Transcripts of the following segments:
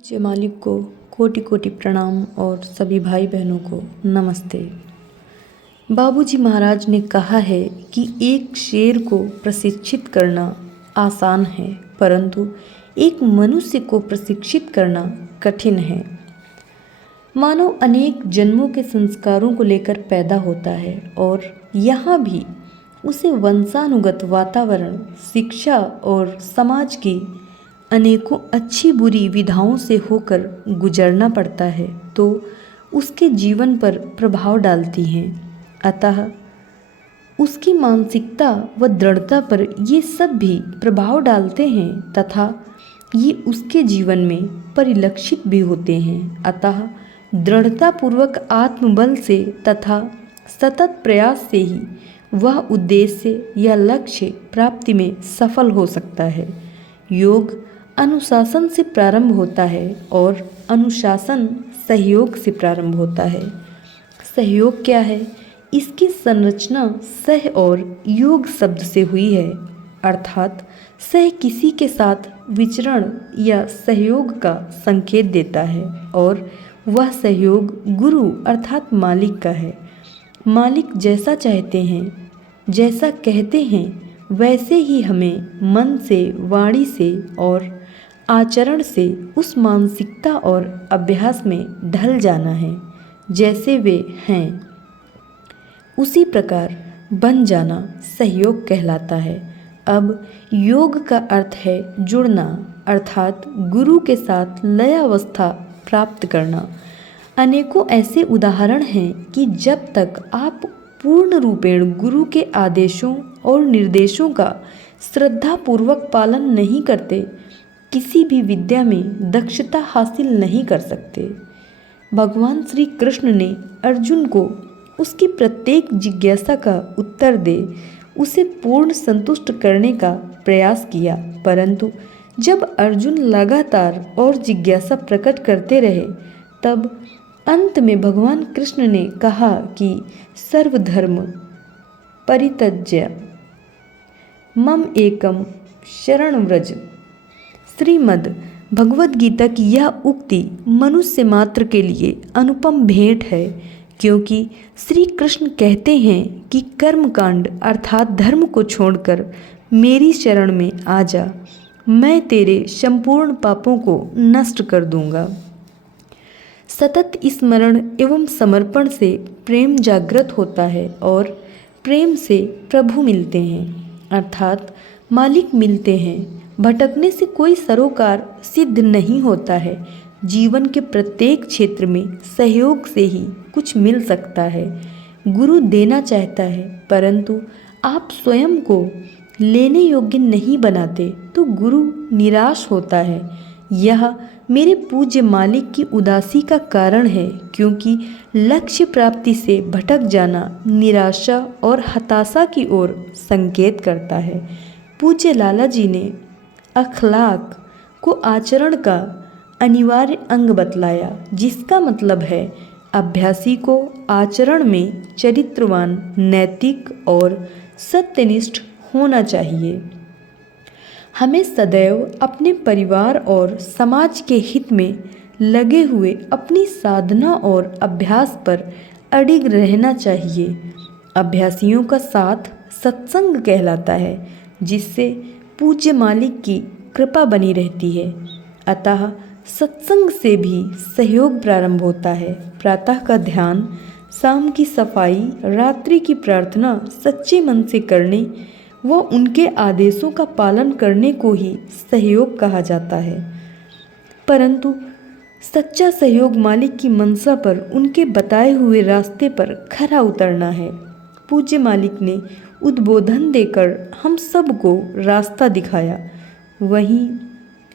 पूज्य मालिक को कोटि कोटि प्रणाम और सभी भाई बहनों को नमस्ते। बाबूजी महाराज ने कहा है कि एक शेर को प्रशिक्षित करना आसान है, परंतु एक मनुष्य को प्रशिक्षित करना कठिन है। मानव अनेक जन्मों के संस्कारों को लेकर पैदा होता है और यहाँ भी उसे वंशानुगत वातावरण, शिक्षा और समाज की अनेकों अच्छी बुरी विधाओं से होकर गुजरना पड़ता है, तो उसके जीवन पर प्रभाव डालती हैं। अतः उसकी मानसिकता व दृढ़ता पर ये सब भी प्रभाव डालते हैं तथा ये उसके जीवन में परिलक्षित भी होते हैं। अतः दृढ़तापूर्वक आत्मबल से तथा सतत प्रयास से ही वह उद्देश्य या लक्ष्य प्राप्ति में सफल हो सकता है। योग अनुशासन से प्रारंभ होता है और अनुशासन सहयोग से प्रारंभ होता है। सहयोग क्या है? इसकी संरचना सह और योग शब्द से हुई है, अर्थात सह किसी के साथ विचरण या सहयोग का संकेत देता है और वह सहयोग गुरु अर्थात मालिक का है। मालिक जैसा चाहते हैं, जैसा कहते हैं, वैसे ही हमें मन से, वाणी से और आचरण से उस मानसिकता और अभ्यास में ढल जाना है। जैसे वे हैं उसी प्रकार बन जाना सहयोग कहलाता है। अब योग का अर्थ है जुड़ना, अर्थात गुरु के साथ लय अवस्था प्राप्त करना। अनेकों ऐसे उदाहरण हैं कि जब तक आप पूर्ण रूपेण गुरु के आदेशों और निर्देशों का श्रद्धापूर्वक पालन नहीं करते, किसी भी विद्या में दक्षता हासिल नहीं कर सकते। भगवान श्री कृष्ण ने अर्जुन को उसकी प्रत्येक जिज्ञासा का उत्तर दे उसे पूर्ण संतुष्ट करने का प्रयास किया, परंतु जब अर्जुन लगातार और जिज्ञासा प्रकट करते रहे, तब अंत में भगवान कृष्ण ने कहा कि सर्वधर्म परित्यज्य मम एकम शरण व्रज। श्रीमद् भगवद गीता की यह उक्ति मनुष्य मात्र के लिए अनुपम भेंट है, क्योंकि श्री कृष्ण कहते हैं कि कर्मकांड अर्थात धर्म को छोड़कर मेरी शरण में आ जा, मैं तेरे संपूर्ण पापों को नष्ट कर दूंगा। सतत स्मरण एवं समर्पण से प्रेम जागृत होता है और प्रेम से प्रभु मिलते हैं, अर्थात मालिक मिलते हैं। भटकने से कोई सरोकार सिद्ध नहीं होता है। जीवन के प्रत्येक क्षेत्र में सहयोग से ही कुछ मिल सकता है। गुरु देना चाहता है, परंतु आप स्वयं को लेने योग्य नहीं बनाते तो गुरु निराश होता है। यह मेरे पूज्य मालिक की उदासी का कारण है, क्योंकि लक्ष्य प्राप्ति से भटक जाना निराशा और हताशा की ओर संकेत करता है। पूज्य लाला जी ने अखलाक को आचरण का अनिवार्य अंग बतलाया, जिसका मतलब है अभ्यासी को आचरण में चरित्रवान, नैतिक और सत्यनिष्ठ होना चाहिए। हमें सदैव अपने परिवार और समाज के हित में लगे हुए अपनी साधना और अभ्यास पर अडिग रहना चाहिए। अभ्यासियों का साथ सत्संग कहलाता है, जिससे पूज्य मालिक की कृपा बनी रहती है। अतः सत्संग से भी सहयोग प्रारंभ होता है। प्रातः का ध्यान, शाम की सफाई, रात्रि की प्रार्थना सच्चे मन से करने व उनके आदेशों का पालन करने को ही सहयोग कहा जाता है। परंतु सच्चा सहयोग मालिक की मनसा पर उनके बताए हुए रास्ते पर खरा उतरना है। पूज्य मालिक ने उद्बोधन देकर हम सबको रास्ता दिखाया। वहीं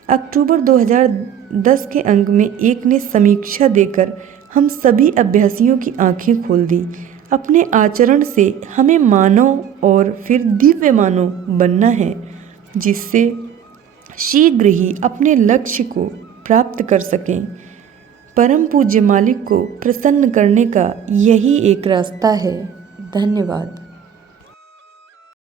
अक्टूबर 2010 के अंक में एक ने समीक्षा देकर हम सभी अभ्यासियों की आंखें खोल दी। अपने आचरण से हमें मानव और फिर दिव्य मानव बनना है, जिससे शीघ्र ही अपने लक्ष्य को प्राप्त कर सकें। परम पूज्य मालिक को प्रसन्न करने का यही एक रास्ता है। धन्यवाद।